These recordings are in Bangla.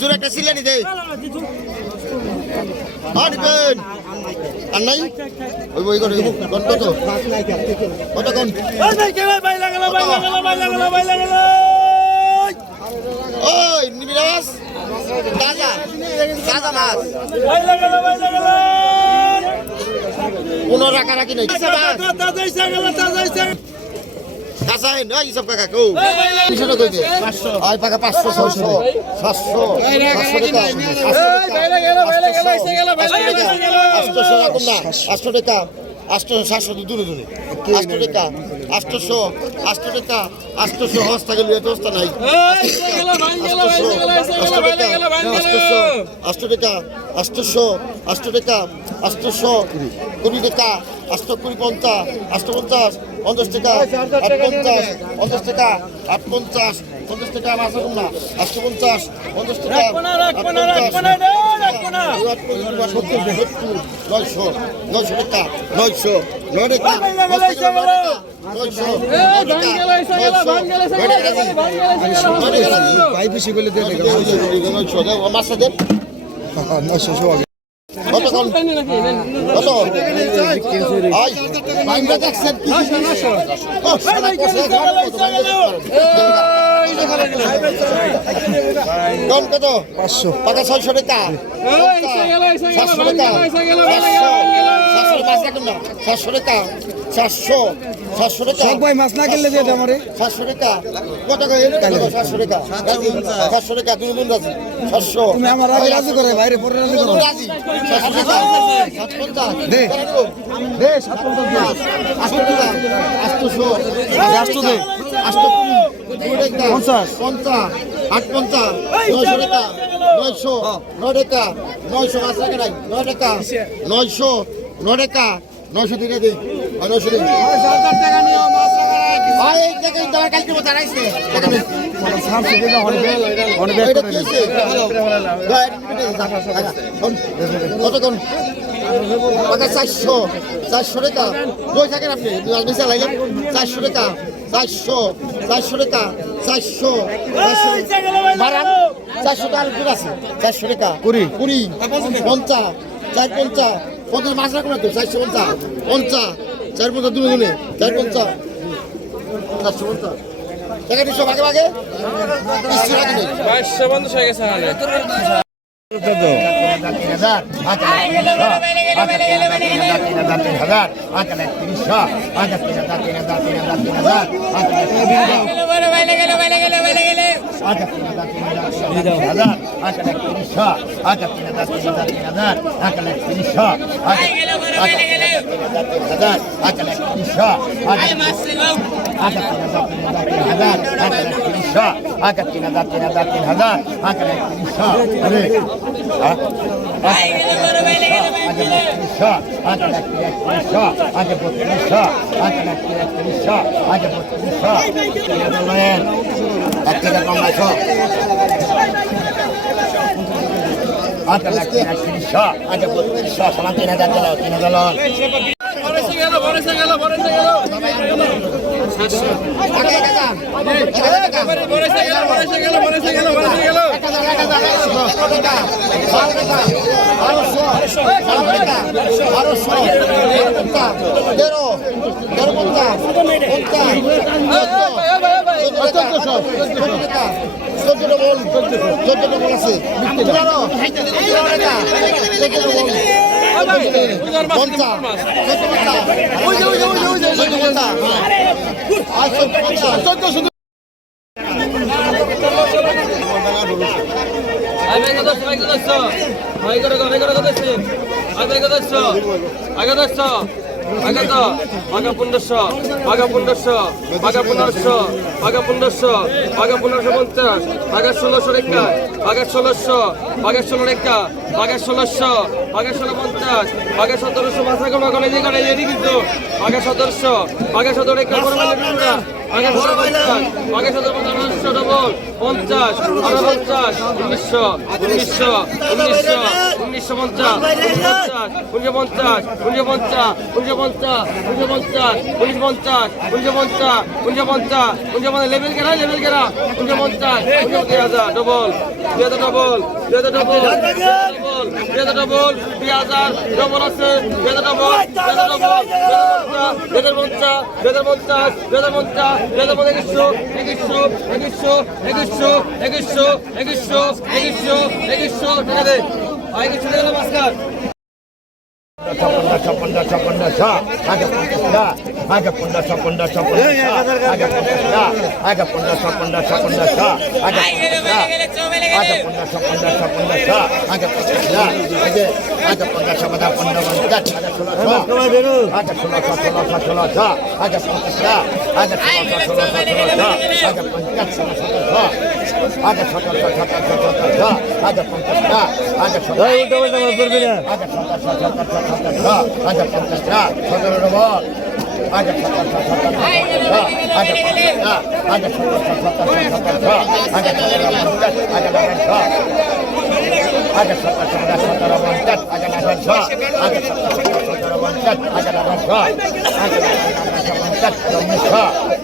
জোরে একটা সিলানি দে নিবেন আর নাই? ওই ওই করে কোন কত? কত কোন? ওই নিবি মাছ তাজা। তাজা মাছ। কোনো রাখা রাখি নাই। কাঁচা হেন ওই সব কাকা কো তিনশো টাকা কইবে আয় পাকা পাঁচশো ছয়শো সাতশো সাতশো টাকা। আটশো না আটশো টাকা আটশো সাতশো দূরে দূরে আটশো টাকা। আটশোশো আটশো টাকা আটশোশো হস্তা গেল এত হস্তা নাই। আটশো টাকা আটশোশো আটশো টাকা আটশোশো কুড়ি টাকা আটশো কুড়ি পঞ্চাশ আটশো পঞ্চাশ পঞ্চাশ টাকা আট পঞ্চাশ পঞ্চাশ টাকা আট পঞ্চাশ পঞ্চাশ টাকা মাছ রাখুন না। পঞ্চাশ পঞ্চাশ টাকা নয়শো নয়শো টাকা নয়শো নয় টাকা কত কত পাঁচশো টাকা সাতশো টাকা মাছ রাখুন না সাতশো টাকা সাতশো সাতশো টাকা। ভাই মাছ না কিনলে দিয়ে আমারে। সাতশো টাকা। কত সাতশো টাকা। সাতশো টাকা তুমি বোন রাজি? সাতশো তুমি আমার আগে রাজি করে বাইরে পরে রাজি করো। রাজি? সাতশো টাকা। সাত পঞ্চাশ দে। দে সাত পঞ্চাশ আটশো টাকা। আটশোশো আটশো দে। আটশো দুই পঞ্চাশ। পঞ্চাশ। আট পঞ্চাশ নয়শো টাকা। নয়শো। নয় টাকা। নয়শো পাঁচ টাকা নাই। নয় টাকা। নয়শো। নয় টাকা নয়শো দিনে দিই নয়শো। হয়েছে? কতক্ষণ চারশো চারশো টাকা। বই থাকেন আপনি? বেশি লাগেন চারশো টাকা চারশো চারশো টাকা চারশো বাড়ান। চারশো আছে? চারশো টাকা। কুড়ি। কুড়ি পঞ্চাশ চার পঞ্চাশ পঞ্চাশ মাছ রাখব না তো চারশো পঞ্চাশ পঞ্চাশ চার পঞ্চাশ দুটো দুনে চার পঞ্চাশ চারশো পঞ্চাশ। টাকা ভাগে ভাগে? বাইশশো পঞ্চাশ হয়ে গেছে হাজার তিন হাজার আট হাজার তিন হাজার তিন হাজার তিন হাজার আট হাজার তিরিশশো আট হাজার তিন হাজার তিন হাজার তিন হাজার তিন হাজার আট হাজার তিন হাজার তিন হাজার আমাদের বরেছে গেল বরেছে গেল বরেছে গেল বরেছে গেল বরেছে গেল বরেছে গেল বরেছে গেল টাকা তেরো তেরো পঞ্চাশ চোদ্দটা বল চোদ্দটা বল আছে চোদ্দটা বল পঞ্চাশ চোদ্দ পঞ্চাশ একাদশ একাদশ আগত ভাগা পনেরোশ ভাগা পনেরোশ ভাগা পনেরোশ ভাগা পনেরোশ ভাগা পনেরোশো পঞ্চাশ, ভাগা ষোলোশো রেখা, ভাগা ষোলোশো, ভাগা ষোলো রেখা, ভাগা ষোলোশো, ভাগা ষোলো পঞ্চাশ, ভাগা সতেরোশো মাথা কমা কলেজে কলেজে কিন্তু ভাগা সতেরোশো, ভাগা সতেরো রেখা পঞ্চাশ পঞ্চাশ উনিশশো উনিশশো উনিশশো উনিশশো পঞ্চাশ উনিশশো পঞ্চাশ উনিশশো পঞ্চাশ উনিশশো পঞ্চাশ উনিশশো পঞ্চাশ উনিশশো পঞ্চাশ উনিশশো পঞ্চাশ উনিশশো পঞ্চাশ উনিশশো পঞ্চাশ লেভেল কেনা লেভেল কেনা। উনিশশো পঞ্চাশ দুই হাজার ডবল দুই হাজার ডবল হাজার ডবল হাজার ডবল দুই হাজার ডবল আছে হাজার ডবল হাজার ডবল পঞ্চাশ দুই হাজার পঞ্চাশ দুই একশো পঞ্চাশ দুই একশো একশো একশো একশো একশো একশো একশো একশো একশো টাকা দে আই কিছু দিলাম আজকাল ছাপ্পান্ডা ছাপ্পান্ডা সাত আগে পঞ্চাশটা আগে পঞ্চাশ ছাপ্পান্ডা ছাপ্পান্ডা আগে পঞ্চাশটা আগে পঞ্চাশ ছাপ্পান্ডা ছাপ্পান্ডা সাত আগে আগে পঞ্চাশ ছাপ্পান্ডা ছাপ্পান্ডা সাত আগে পঞ্চাশটা আগে আগে পঞ্চাশ ছাপ্পান্ডা পঞ্চাশ পঞ্চাশ আগে ষোলো ষোলো ষোলো ছ আগে পঞ্চাশটা আগে ষোলো ষোলো ষোলো ছ আগে পঞ্চাশ ষোলো ষোলো ছ আগে সকাল আগে পঞ্চাশ টাকা আগে সকাল আগে পঞ্চাশ টাকা সতেরো নম্বর আগে সকাল আগে পঞ্চাশ টাকা আগে সকাল আগে পঞ্চাশ আগে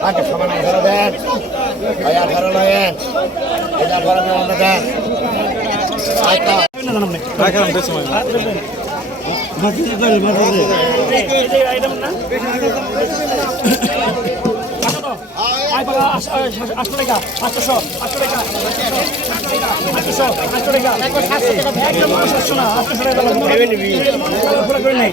আগে সমান ধরে দেন ওই আঠারো নয়েন এই আঠারো নয় দেন আচ্ছা আটশো টাকা আটশো আটশো টাকা আটশো আটশো টাকা একদম সাতশো না আটশো টাকা পুরো করে নেই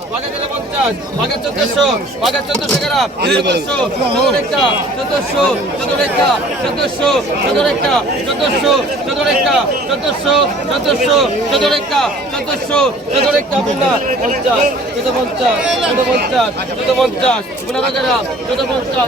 বাঘা জেলা পঞ্চাশ বাঘা চোদ্দশো বাঘা চোদ্দশো গ্রাম চোদ্দশো চোদ্দ একটা চোদ্দশো চোদ্দ একটা চোদ্দশো চোদ্দ একটা চোদ্দশো চোদ্দ একটা চোদ্দশো চোদ্দশো চোদ্দ একটা চোদ্দশো চোদ্দ একটা আপনার পঞ্চাশ চোদ্দ পঞ্চাশ চোদ্দ পঞ্চাশ চোদ্দ পঞ্চাশ পনেরো গ্রাম চোদ্দ পঞ্চাশ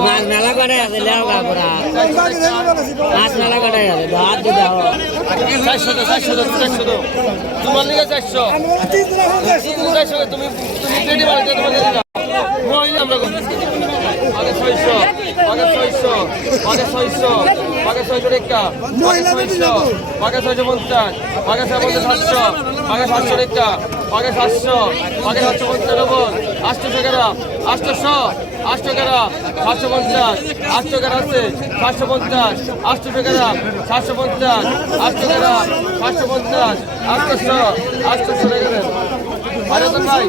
মাছ মেলা করে আছে লেও গা পুরা। মাছ মেলা করে আছে হাত দিয়ে দাও চারশো তো চারশো তো মহিলা আমরা পঞ্চাশ পাকে সাতশো পাকে সাতশো রেখা পাকে সাতশো পাকে সাতশো পঞ্চাশ ডবল আটশো এগারো আটশোশো আটশো এগারো সাতশো পঞ্চাশ আটশো এগারো আছে সাতশো পঞ্চাশ আটশো এগারো সাতশো পঞ্চাশ আটশো এগারো সাতশো পঞ্চাশ আটশোশো আটশোশো এগারো ভাই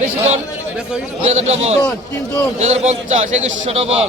বেশি জন দুই হাজার ডবল দুই হাজার পঞ্চাশ একুশশো ডবল